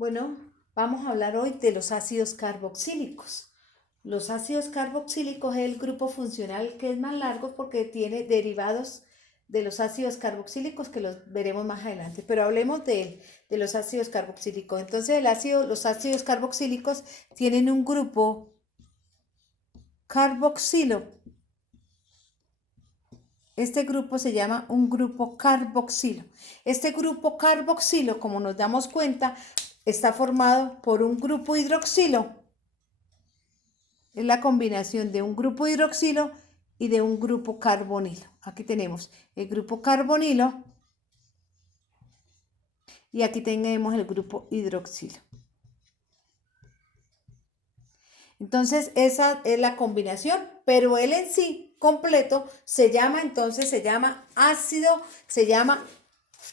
Bueno, vamos a hablar hoy de los ácidos carboxílicos. Los ácidos carboxílicos es el grupo funcional que es más largo porque tiene derivados de los ácidos carboxílicos que los veremos más adelante. Pero hablemos de los ácidos carboxílicos. Entonces, los ácidos carboxílicos tienen un grupo carboxilo. Este grupo se llama un grupo carboxilo. Este grupo carboxilo, como nos damos cuenta, está formado por un grupo hidroxilo. Es la combinación de un grupo hidroxilo y de un grupo carbonilo. Aquí tenemos el grupo carbonilo y aquí tenemos el grupo hidroxilo. Entonces esa es la combinación, pero él en sí completo se llama ácido, se llama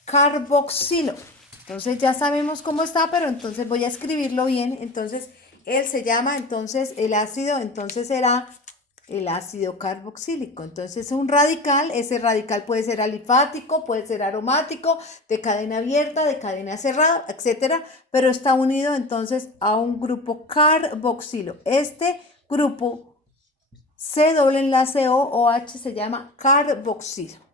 carboxilo. Entonces ya sabemos cómo está, pero entonces voy a escribirlo bien. Entonces él se llama, entonces el ácido, entonces será el ácido carboxílico. Entonces un radical, ese radical puede ser alifático, puede ser aromático, de cadena abierta, de cadena cerrada, etcétera, pero está unido entonces a un grupo carboxilo. Este grupo C doble enlace O H se llama carboxilo.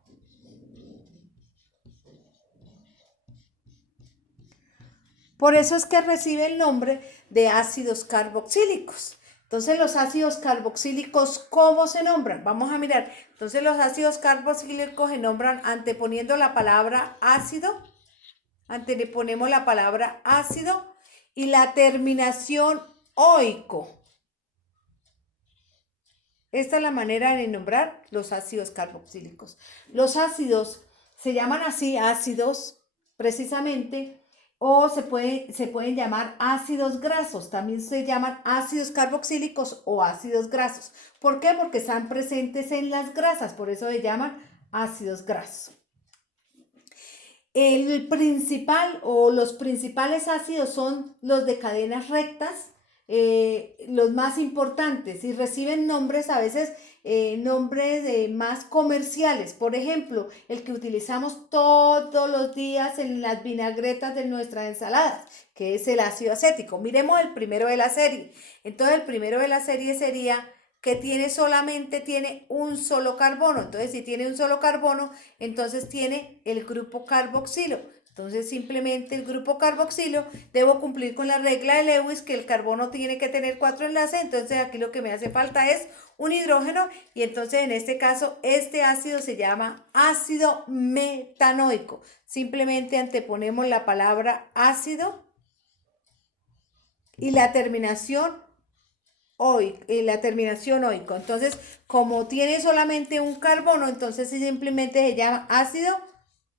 Por eso es que recibe el nombre de ácidos carboxílicos. Entonces, los ácidos carboxílicos, ¿cómo se nombran? Vamos a mirar. Entonces, los ácidos carboxílicos se nombran anteponiendo la palabra ácido, anteponemos la palabra ácido y la terminación oico. Esta es la manera de nombrar los ácidos carboxílicos. Los ácidos se llaman así ácidos precisamente o se pueden llamar ácidos grasos. También se llaman ácidos carboxílicos o ácidos grasos. ¿Por qué? Porque están presentes en las grasas, por eso se llaman ácidos grasos. El principal o los principales ácidos son los de cadenas rectas, los más importantes, y reciben nombres a veces, nombres más comerciales. Por ejemplo, el que utilizamos todos los días en las vinagretas de nuestras ensaladas, que es el ácido acético. Miremos el primero de la serie. Entonces, el primero de la serie sería que tiene un solo carbono. Entonces, si tiene un solo carbono, entonces tiene el grupo carboxilo. Entonces, simplemente el grupo carboxilo, debo cumplir con la regla de Lewis, que el carbono tiene que tener 4 enlaces. Entonces, aquí lo que me hace falta es un hidrógeno. Y entonces, en este caso, este ácido se llama ácido metanoico. Simplemente anteponemos la palabra ácido y la terminación oico. Entonces, como tiene solamente un carbono, entonces simplemente se llama ácido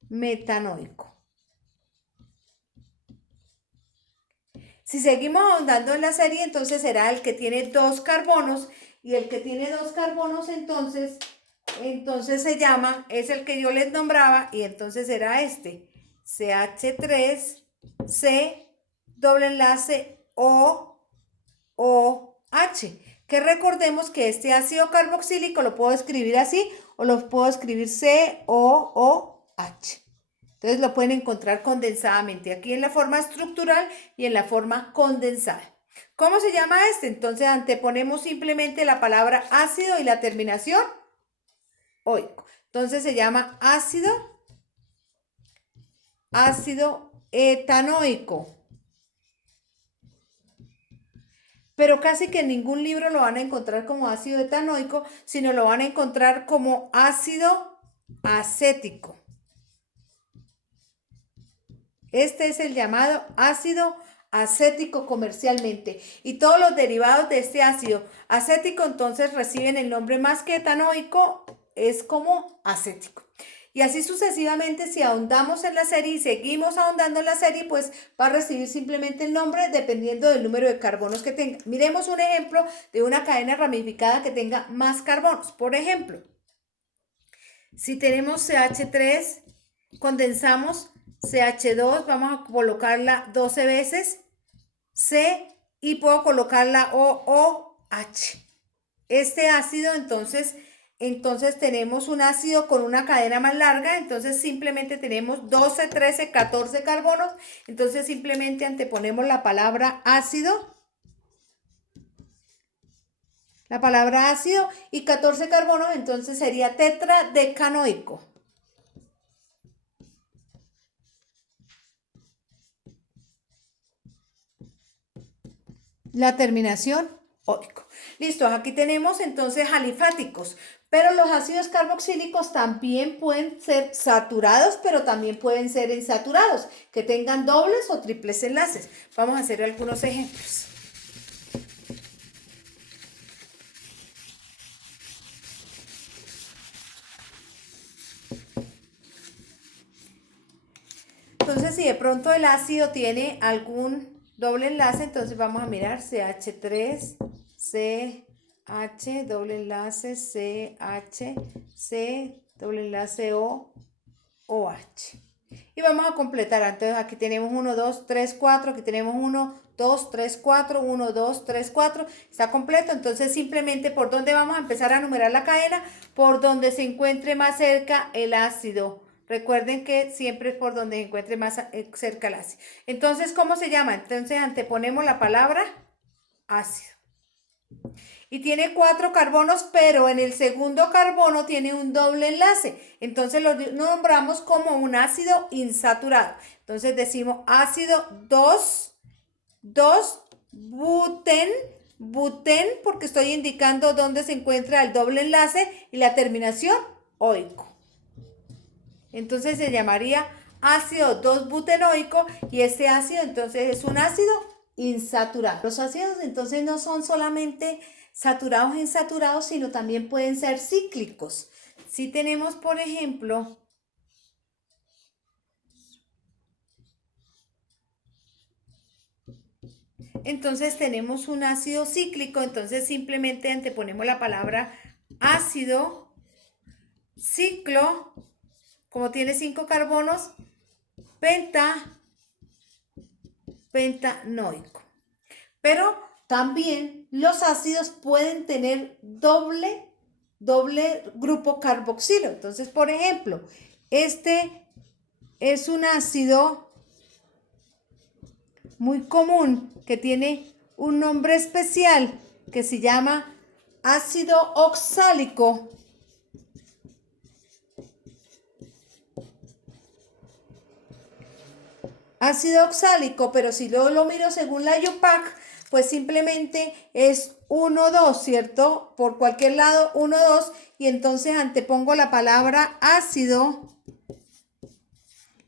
metanoico. Si seguimos ahondando en la serie, entonces será el que tiene 2 carbonos, y el que tiene 2 carbonos entonces se llama, es el que yo les nombraba, y entonces será este, CH3C doble enlace OH, que recordemos que este ácido carboxílico lo puedo escribir así o lo puedo escribir COOH. Entonces lo pueden encontrar condensadamente aquí en la forma estructural y en la forma condensada. ¿Cómo se llama este? Entonces anteponemos simplemente la palabra ácido y la terminación oico. Entonces se llama ácido etanoico. Pero casi que en ningún libro lo van a encontrar como ácido etanoico, sino lo van a encontrar como ácido acético. Este es el llamado ácido acético comercialmente. Y todos los derivados de este ácido acético entonces reciben el nombre más que etanoico, es como acético. Y así sucesivamente, si ahondamos en la serie y seguimos ahondando en la serie, pues va a recibir simplemente el nombre dependiendo del número de carbonos que tenga. Miremos un ejemplo de una cadena ramificada que tenga más carbonos. Por ejemplo, si tenemos CH3, condensamos CH2, vamos a colocarla 12 veces, C, y puedo colocar la OOH. Este ácido entonces entonces tenemos un ácido con una cadena más larga, entonces simplemente tenemos 12, 13, 14 carbonos, entonces simplemente anteponemos la palabra ácido y 14 carbonos, entonces sería tetradecanoico. La terminación oico. Listo, aquí tenemos entonces alifáticos, pero los ácidos carboxílicos también pueden ser saturados, pero también pueden ser insaturados, que tengan dobles o triples enlaces. Vamos a hacer algunos ejemplos. Entonces, si de pronto el ácido tiene algún doble enlace, entonces vamos a mirar CH3, CH, doble enlace, CH, C, doble enlace O, OH. Y vamos a completar. Entonces aquí tenemos 1, 2, 3, 4. Aquí tenemos 1, 2, 3, 4. 1, 2, 3, 4. Está completo. Entonces simplemente por donde vamos a empezar a numerar la cadena, por donde se encuentre más cerca el ácido. Recuerden que siempre es por donde se encuentre más cerca el ácido. Entonces, ¿cómo se llama? Entonces anteponemos la palabra ácido. Y tiene 4 carbonos, pero en el segundo carbono tiene un doble enlace. Entonces lo nombramos como un ácido insaturado. Entonces decimos ácido 2, 2, buten, buten, porque estoy indicando dónde se encuentra el doble enlace y la terminación oico. Entonces se llamaría ácido 2-butenoico y este ácido entonces es un ácido insaturado. Los ácidos entonces no son solamente saturados e insaturados, sino también pueden ser cíclicos. Si tenemos, por ejemplo, entonces tenemos un ácido cíclico, entonces simplemente anteponemos la palabra ácido, ciclo, como tiene 5 carbonos, pentanoico. Pero también los ácidos pueden tener doble grupo carboxilo. Entonces, por ejemplo, este es un ácido muy común que tiene un nombre especial que se llama ácido oxálico. Ácido oxálico, pero si luego lo miro según la IUPAC, pues simplemente es 1, 2, ¿cierto? Por cualquier lado, 1, 2, y entonces antepongo la palabra ácido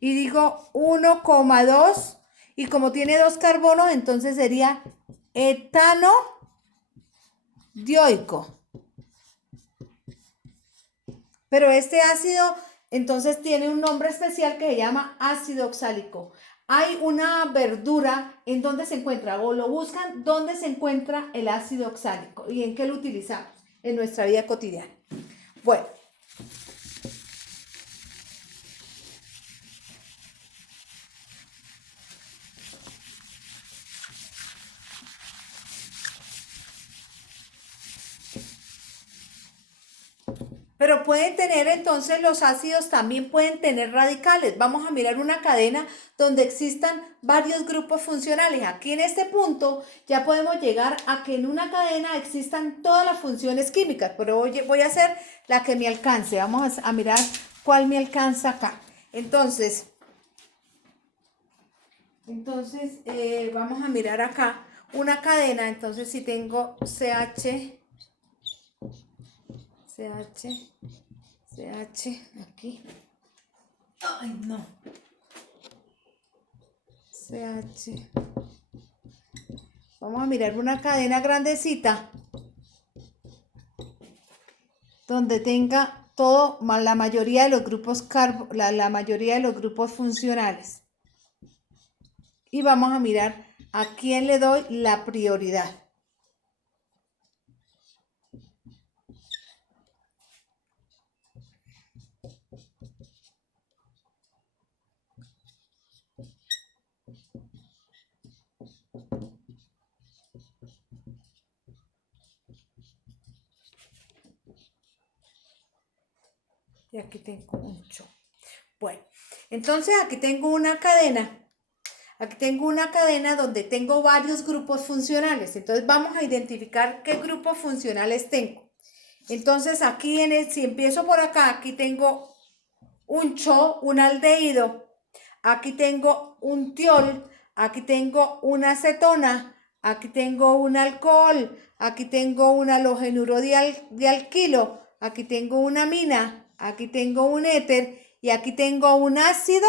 y digo 1,2, y como tiene 2 carbonos, entonces sería etano dioico. Pero este ácido entonces tiene un nombre especial que se llama ácido oxálico. Hay una verdura en donde se encuentra, o lo buscan, dónde se encuentra el ácido oxálico y en qué lo utilizamos en nuestra vida cotidiana. Bueno, pero pueden tener entonces los ácidos también pueden tener radicales. Vamos a mirar una cadena donde existan varios grupos funcionales. Aquí en este punto ya podemos llegar a que en una cadena existan todas las funciones químicas, pero voy a hacer la que me alcance. Vamos a mirar cuál me alcanza acá. Entonces vamos a mirar acá una cadena. Entonces si tengo CH, aquí. Ay, no. CH. Vamos a mirar una cadena grandecita donde tenga todo, la mayoría de los grupos la mayoría de los grupos funcionales. Y vamos a mirar a quién le doy la prioridad. y aquí tengo un cho. Bueno, entonces aquí tengo una cadena. Aquí tengo una cadena donde tengo varios grupos funcionales. Entonces vamos a identificar qué grupos funcionales tengo. Entonces aquí si empiezo por acá, aquí tengo un cho, un aldehído. Aquí tengo un tiol. Aquí tengo una acetona. Aquí tengo un alcohol. Aquí tengo un halogenuro de alquilo. Aquí tengo una amina. Aquí tengo un éter. Y aquí tengo un ácido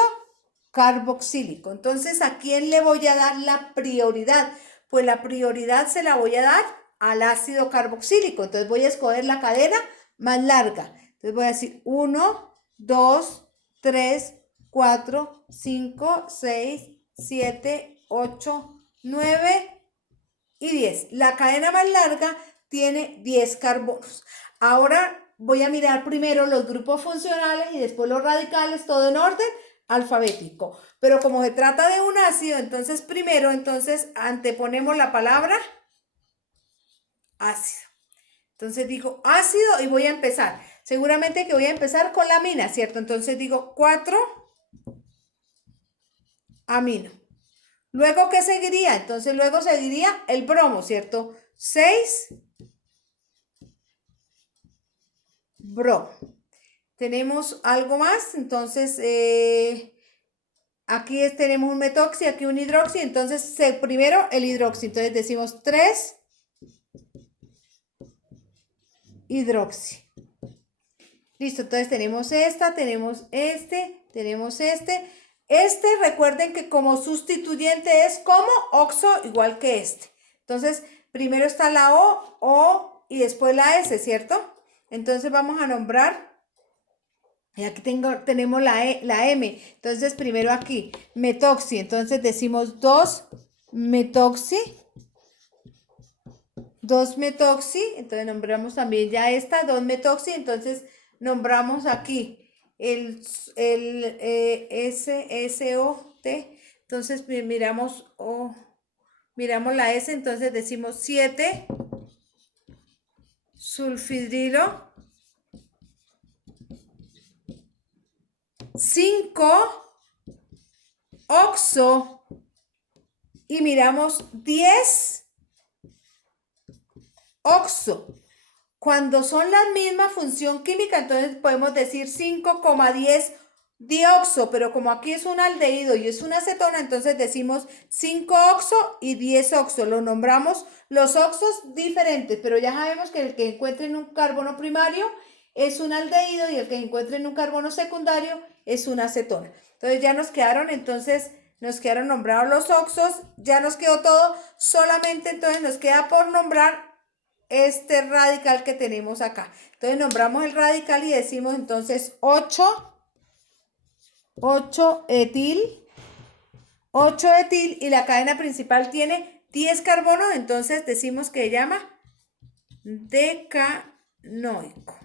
carboxílico. Entonces, ¿a quién le voy a dar la prioridad? Pues la prioridad se la voy a dar al ácido carboxílico. Entonces voy a escoger la cadena más larga. Entonces voy a decir 1, 2, 3, 4, 5, 6, 7, 8, 9 y 10. La cadena más larga tiene 10 carbonos. Ahora voy a mirar primero los grupos funcionales y después los radicales, todo en orden alfabético. Pero como se trata de un ácido, entonces primero, anteponemos la palabra ácido. Entonces digo ácido y voy a empezar. Seguramente que voy a empezar con la amina, ¿cierto? Entonces digo 4 amino. Luego, ¿qué seguiría? Entonces luego seguiría el bromo, ¿cierto? 6 bromo. Tenemos algo más, entonces aquí tenemos un metoxi, aquí un hidroxi, entonces primero el hidroxi, entonces decimos 3 hidroxi. Listo, entonces tenemos esta, tenemos tenemos este. Recuerden que como sustituyente es como oxo, igual que este. Entonces, primero está la O y después la S, ¿cierto? Entonces vamos a nombrar, y aquí tenemos la M. Entonces, primero aquí, metoxi. Entonces decimos 2 metoxi. 2 metoxi, entonces nombramos también ya esta, 2 metoxi, entonces nombramos aquí el SOT, entonces miramos la S, entonces decimos 7 sulfidrilo, 5 oxo y miramos 10 oxo. Cuando son la misma función química, entonces podemos decir 5,10 dioxo, pero como aquí es un aldehído y es una acetona, entonces decimos 5 oxo y 10 oxo. Lo nombramos los oxos diferentes, pero ya sabemos que el que encuentre en un carbono primario es un aldehído y el que encuentre en un carbono secundario es una acetona. Entonces ya nos quedaron nombrados los oxos, ya nos quedó todo, solamente entonces nos queda por nombrar este radical que tenemos acá. Entonces nombramos el radical y decimos entonces 8 etil, 8 etil y la cadena principal tiene 10 carbonos, entonces decimos que se llama decanoico.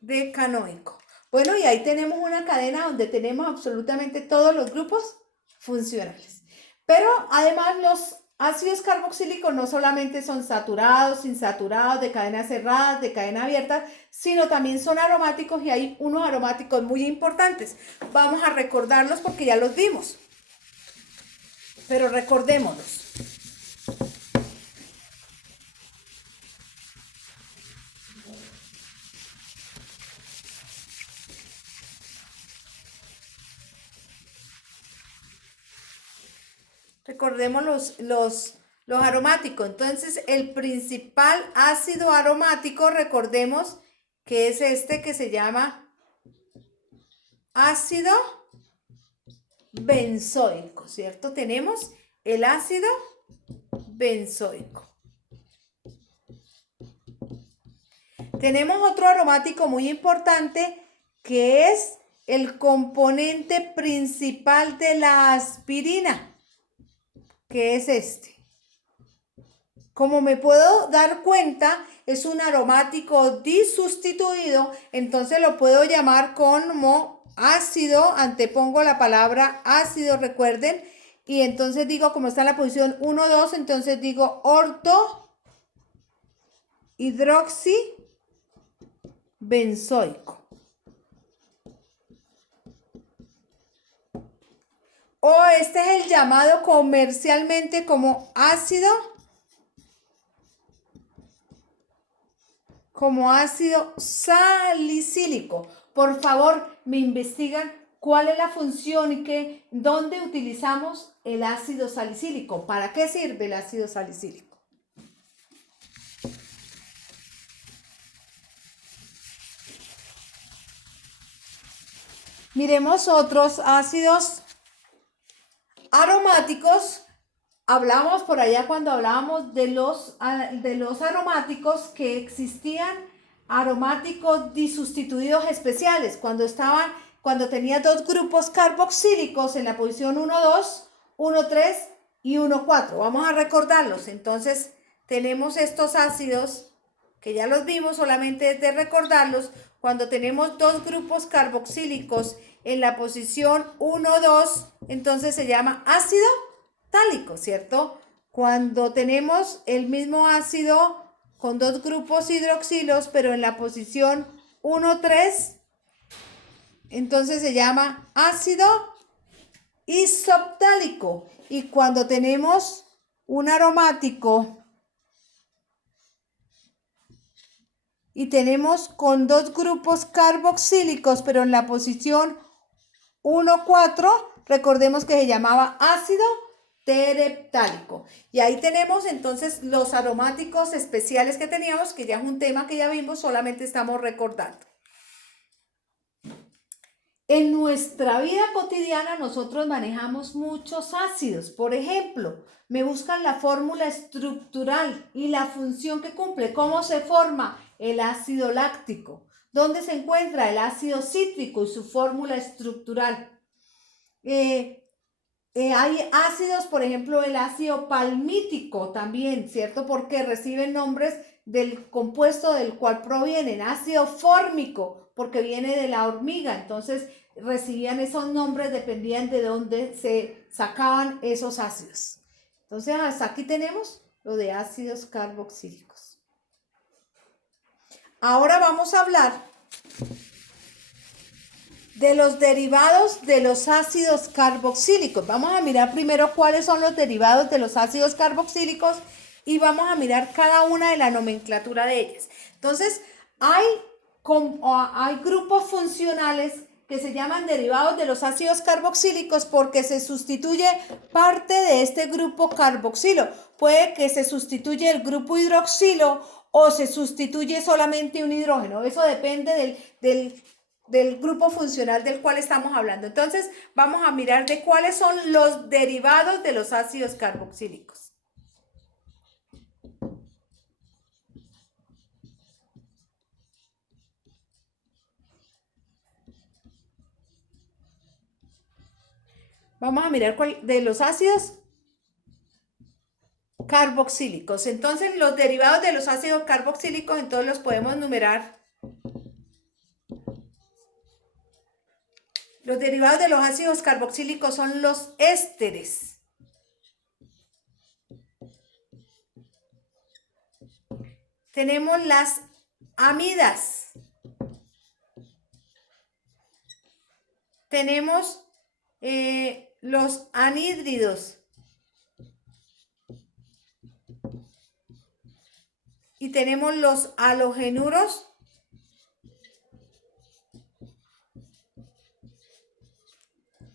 Decanoico. Bueno, y ahí tenemos una cadena donde tenemos absolutamente todos los grupos funcionales. Pero además los ácidos carboxílicos no solamente son saturados, insaturados, de cadenas cerradas, de cadena abierta, sino también son aromáticos y hay unos aromáticos muy importantes. Vamos a recordarlos porque ya los vimos, pero recordémoslos. Recordemos los aromáticos. Entonces, el principal ácido aromático, recordemos que es este que se llama ácido benzoico, ¿cierto? Tenemos el ácido benzoico. Tenemos otro aromático muy importante que es el componente principal de la aspirina, que es este. Como me puedo dar cuenta, es un aromático disustituido, entonces lo puedo llamar como ácido, antepongo la palabra ácido, recuerden, y entonces digo, como está en la posición 1, 2, entonces digo orto, hidroxi, benzoico. O este es el llamado comercialmente como ácido salicílico. Por favor, me investigan cuál es la función y dónde utilizamos el ácido salicílico. ¿Para qué sirve el ácido salicílico? Miremos otros ácidos aromáticos. Hablamos por allá cuando hablábamos de los aromáticos, que existían aromáticos disustituidos especiales cuando tenía dos grupos carboxílicos en la posición 1,2, 1,3 y 1,4. Vamos a recordarlos. Entonces tenemos estos ácidos que ya los vimos, solamente es de recordarlos. Cuando tenemos dos grupos carboxílicos en la posición 1,2, entonces se llama ácido tálico, ¿cierto? Cuando tenemos el mismo ácido con dos grupos hidroxilos, pero en la posición 1,3, entonces se llama ácido isoptálico. Y cuando tenemos un aromático y tenemos con dos grupos carboxílicos, pero en la posición 1,4, recordemos que se llamaba ácido tereptálico. Y ahí tenemos entonces los aromáticos especiales que teníamos, que ya es un tema que ya vimos, solamente estamos recordando. En nuestra vida cotidiana nosotros manejamos muchos ácidos. Por ejemplo, me buscan la fórmula estructural y la función que cumple. ¿Cómo se forma el ácido láctico? ¿Dónde se encuentra el ácido cítrico y su fórmula estructural? Hay ácidos, por ejemplo, el ácido palmítico también, ¿cierto? Porque reciben nombres del compuesto del cual provienen. Ácido fórmico, porque viene de la hormiga. Entonces, recibían esos nombres, dependían de dónde se sacaban esos ácidos. Entonces, hasta aquí tenemos lo de ácidos carboxílicos. Ahora vamos a hablar de los derivados de los ácidos carboxílicos. Vamos a mirar primero cuáles son los derivados de los ácidos carboxílicos y vamos a mirar cada una de la nomenclatura de ellas. Entonces, hay grupos funcionales que se llaman derivados de los ácidos carboxílicos porque se sustituye parte de este grupo carboxilo. Puede que se sustituya el grupo hidroxilo o se sustituye solamente un hidrógeno. Eso depende del grupo funcional del cual estamos hablando. Entonces, vamos a mirar de cuáles son los derivados de los ácidos carboxílicos. Vamos a mirar cuál de los ácidos carboxílicos. Entonces, los derivados de los ácidos carboxílicos, entonces los podemos numerar. Los derivados de los ácidos carboxílicos son los ésteres. Tenemos las amidas. Tenemos los anhídridos. Y tenemos los halogenuros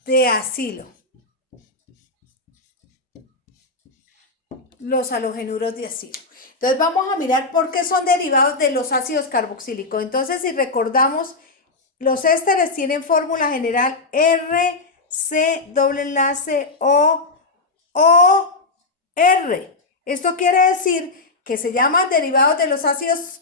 de acilo. Los halogenuros de acilo. Entonces vamos a mirar por qué son derivados de los ácidos carboxílicos. Entonces, si recordamos, los ésteres tienen fórmula general RC doble enlace O R. Esto quiere decir que se llaman derivados de los ácidos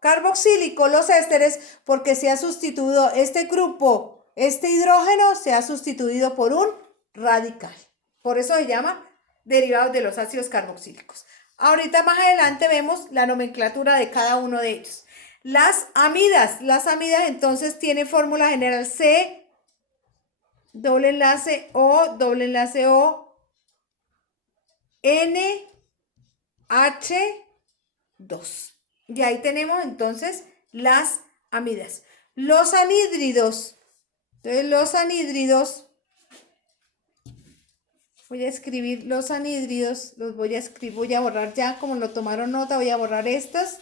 carboxílicos, los ésteres, porque se ha sustituido este grupo, este hidrógeno, se ha sustituido por un radical. Por eso se llama derivados de los ácidos carboxílicos. Ahorita más adelante vemos la nomenclatura de cada uno de ellos. Las amidas entonces tienen fórmula general C, doble enlace O, N, H, 2. Y ahí tenemos entonces las amidas. Los anhídridos. Entonces, los anhídridos, voy a escribir los anhídridos, los voy a escribir, voy a borrar ya, como lo tomaron nota, voy a borrar estas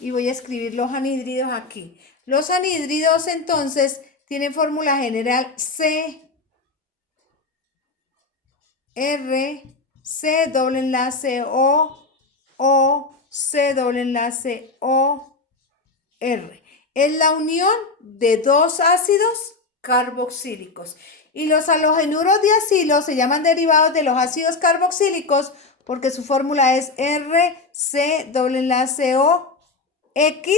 y voy a escribir los anhídridos aquí. Los anhídridos, entonces, tienen fórmula general C, R, C doble enlace O, C doble enlace O, R. Es la unión de dos ácidos carboxílicos. Y los halogenuros diacilo se llaman derivados de los ácidos carboxílicos porque su fórmula es RC doble enlace O, X,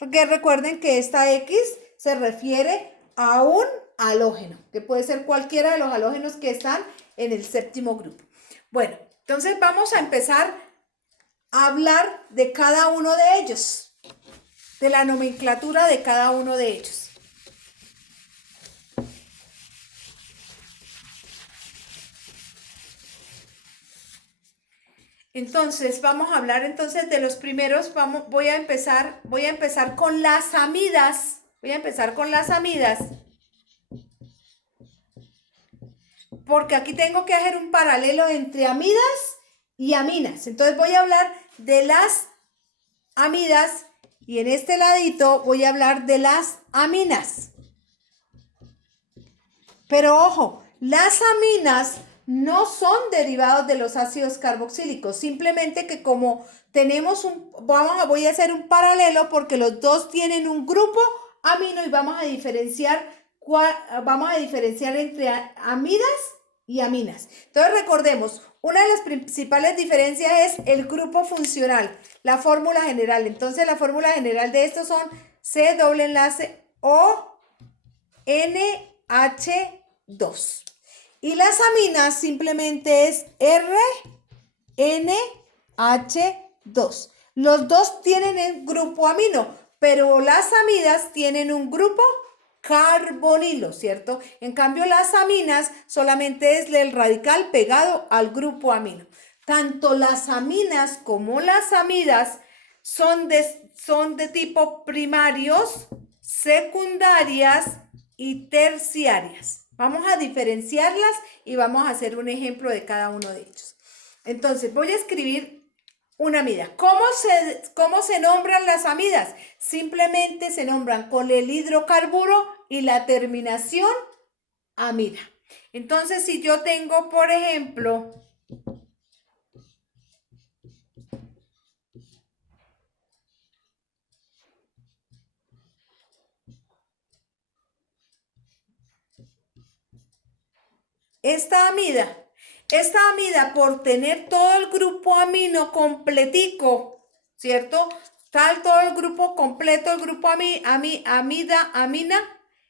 porque recuerden que esta X se refiere a un halógeno, que puede ser cualquiera de los halógenos que están en el séptimo grupo. Bueno, entonces vamos a empezar a hablar de cada uno de ellos, de la nomenclatura de cada uno de ellos. Entonces, vamos a hablar entonces de los primeros. Voy a empezar con las amidas. Voy a empezar con las amidas. Porque aquí tengo que hacer un paralelo entre amidas y aminas. Entonces voy a hablar de las amidas y en este ladito voy a hablar de las aminas. Pero ojo, las aminas no son derivados de los ácidos carboxílicos, simplemente que como tenemos voy a hacer un paralelo porque los dos tienen un grupo amino y vamos a diferenciar entre amidas y aminas. Entonces recordemos, una de las principales diferencias es el grupo funcional, la fórmula general. Entonces la fórmula general de estos son C doble enlace O NH2. Y las aminas simplemente es RNH2. Los dos tienen el grupo amino, pero las amidas tienen un grupo carbonilo, ¿cierto? En cambio, las aminas solamente es el radical pegado al grupo amino. Tanto las aminas como las amidas son de tipo primarios, secundarias y terciarias. Vamos a diferenciarlas y vamos a hacer un ejemplo de cada uno de ellos. Entonces, voy a escribir una amida. ¿Cómo se nombran las amidas? Simplemente se nombran con el hidrocarburo y la terminación amida. Entonces, si yo tengo, por ejemplo, esta amida por tener todo el grupo amino completico, ¿cierto? Todo el grupo completo, el grupo amina,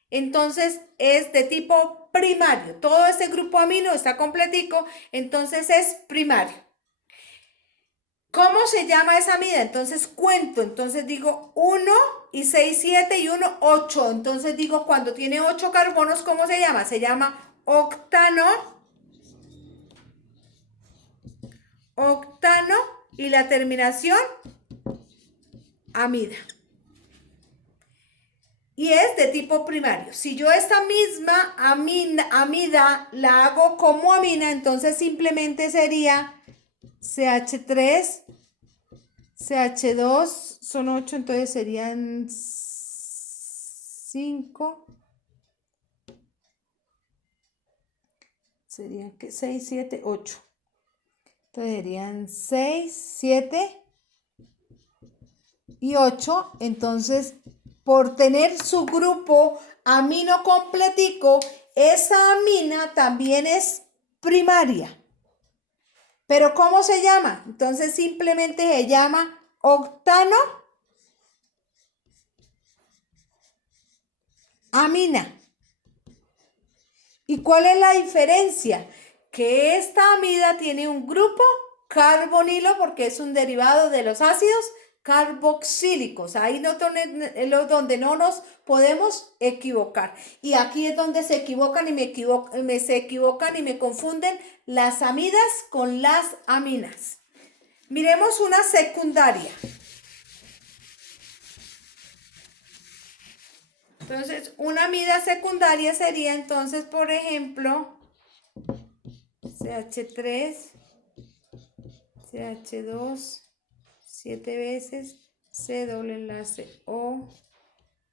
entonces es de tipo primario. Todo ese grupo amino está completico, entonces es primario. ¿Cómo se llama esa amida? Entonces cuento, entonces digo 1 y 6, 7 y 1, 8. Entonces digo cuando tiene 8 carbonos, ¿cómo se llama? Se llama octano y la terminación amida. Y es de tipo primario. Si yo esta misma amida la hago como amina, entonces simplemente sería CH3, CH2, son 8, entonces serían 5. Serían que 6, 7, 8. Entonces serían 6, 7 y 8. Entonces, por tener su grupo amino completico, esa amina también es primaria. ¿Pero cómo se llama? Entonces simplemente se llama octano amina. ¿Y cuál es la diferencia? Que esta amida tiene un grupo carbonilo porque es un derivado de los ácidos carboxílicos. Ahí no donde no nos podemos equivocar. Y aquí es donde se equivocan y me confunden las amidas con las aminas. Miremos una secundaria. Entonces, una amida secundaria sería entonces, por ejemplo, CH3, CH2, 7 veces, C doble enlace O.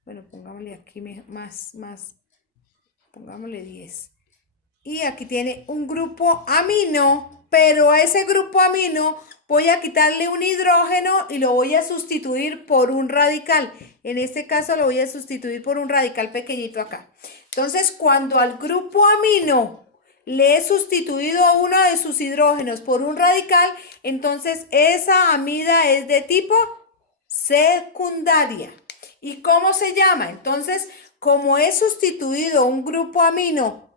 Bueno, pongámosle aquí más, pongámosle 10. Y aquí tiene un grupo amino, pero a ese grupo amino voy a quitarle un hidrógeno y lo voy a sustituir por un radical. En este caso lo voy a sustituir por un radical pequeñito acá. Entonces, cuando al grupo amino le he sustituido a uno de sus hidrógenos por un radical, entonces esa amida es de tipo secundaria. ¿Y cómo se llama? Entonces, como he sustituido un grupo amino,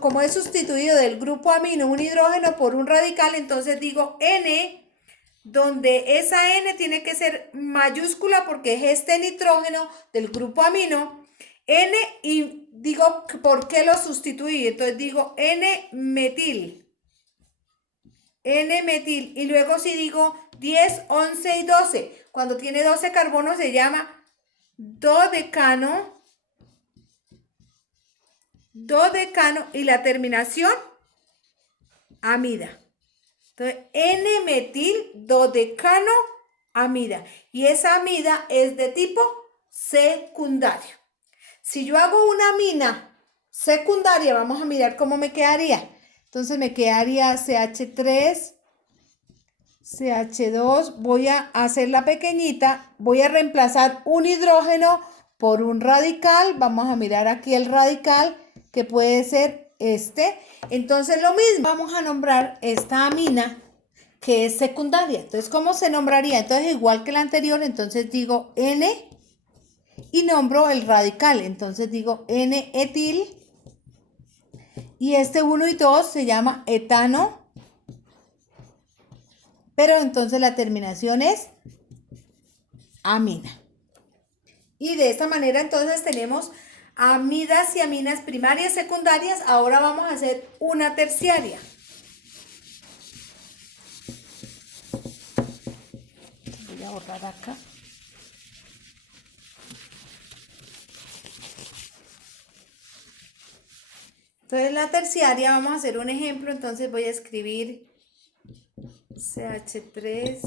como he sustituido del grupo amino un hidrógeno por un radical, entonces digo N, donde esa N tiene que ser mayúscula porque es este nitrógeno del grupo amino, N, y digo por qué lo sustituí, entonces digo N-metil. N-metil, y luego si digo 10, 11 y 12, cuando tiene 12 carbonos se llama dodecano, y la terminación amida. Entonces, N-metil dodecano amida, y esa amida es de tipo secundario. Si yo hago una amina secundaria, vamos a mirar cómo me quedaría. Entonces me quedaría CH3, CH2, voy a hacerla pequeñita, voy a reemplazar un hidrógeno por un radical, vamos a mirar aquí el radical, que puede ser este. Entonces lo mismo, vamos a nombrar esta amina que es secundaria. Entonces, ¿cómo se nombraría? Entonces, igual que la anterior, entonces digo N y nombro el radical. Entonces digo N-etil, y este 1 y 2 se llama etano, pero entonces la terminación es amina. Y de esta manera entonces tenemos amidas y aminas primarias, secundarias. Ahora vamos a hacer una terciaria. Voy a borrar acá. Entonces la terciaria, vamos a hacer un ejemplo. Entonces voy a escribir CH3,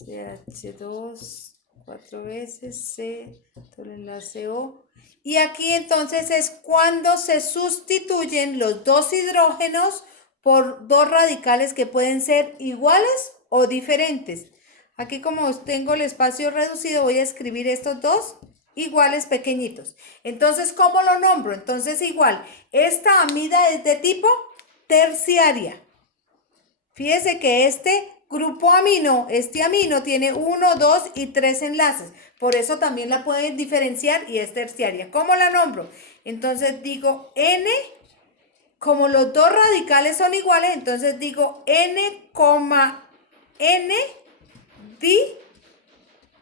CH2, 4 veces, C, doble enlace O. Y aquí entonces es cuando se sustituyen los dos hidrógenos por dos radicales que pueden ser iguales o diferentes. Aquí, como tengo el espacio reducido, voy a escribir estos dos iguales pequeñitos. Entonces, ¿cómo lo nombro? Entonces, igual, esta amida es de tipo terciaria. Fíjese que este grupo amino, este amino tiene 1, 2 y 3 enlaces. Por eso también la pueden diferenciar y es terciaria. ¿Cómo la nombro? Entonces digo N, como los dos radicales son iguales, entonces digo N, N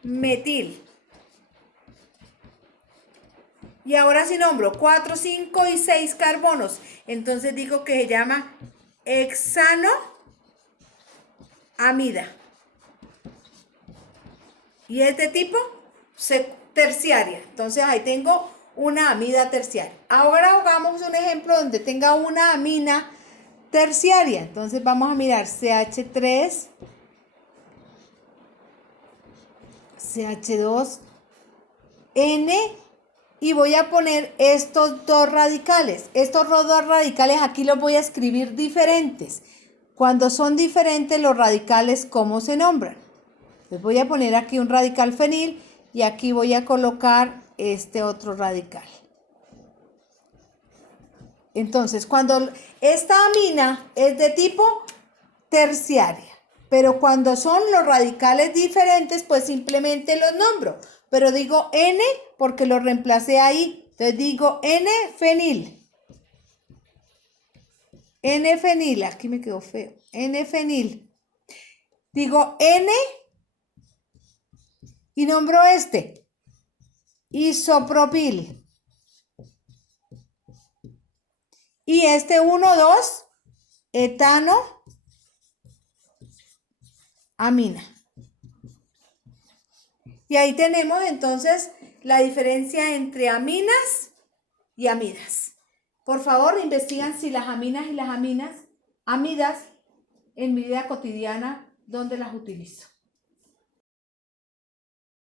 dimetil. Y ahora si nombro 4, 5 y 6 carbonos, entonces digo que se llama hexano amida. Y es de tipo terciaria. Entonces ahí tengo una amida terciaria. Ahora hagamos un ejemplo donde tenga una amina terciaria. Entonces vamos a mirar CH3, CH2, N, y voy a poner estos dos radicales. Estos dos radicales aquí los voy a escribir diferentes. Cuando son diferentes los radicales, ¿cómo se nombran? Les voy a poner aquí un radical fenil y aquí voy a colocar este otro radical. Entonces, cuando esta amina es de tipo terciaria, pero cuando son los radicales diferentes, pues simplemente los nombro. Pero digo N porque lo reemplacé ahí. Entonces digo N-fenil. N-fenil, aquí me quedó feo. N-fenil. Digo N y nombro este, isopropil. Y este 1, 2, etano, amina. Y ahí tenemos entonces la diferencia entre aminas y amidas. Por favor, investigan si las aminas y las amidas en mi vida cotidiana, ¿dónde las utilizo?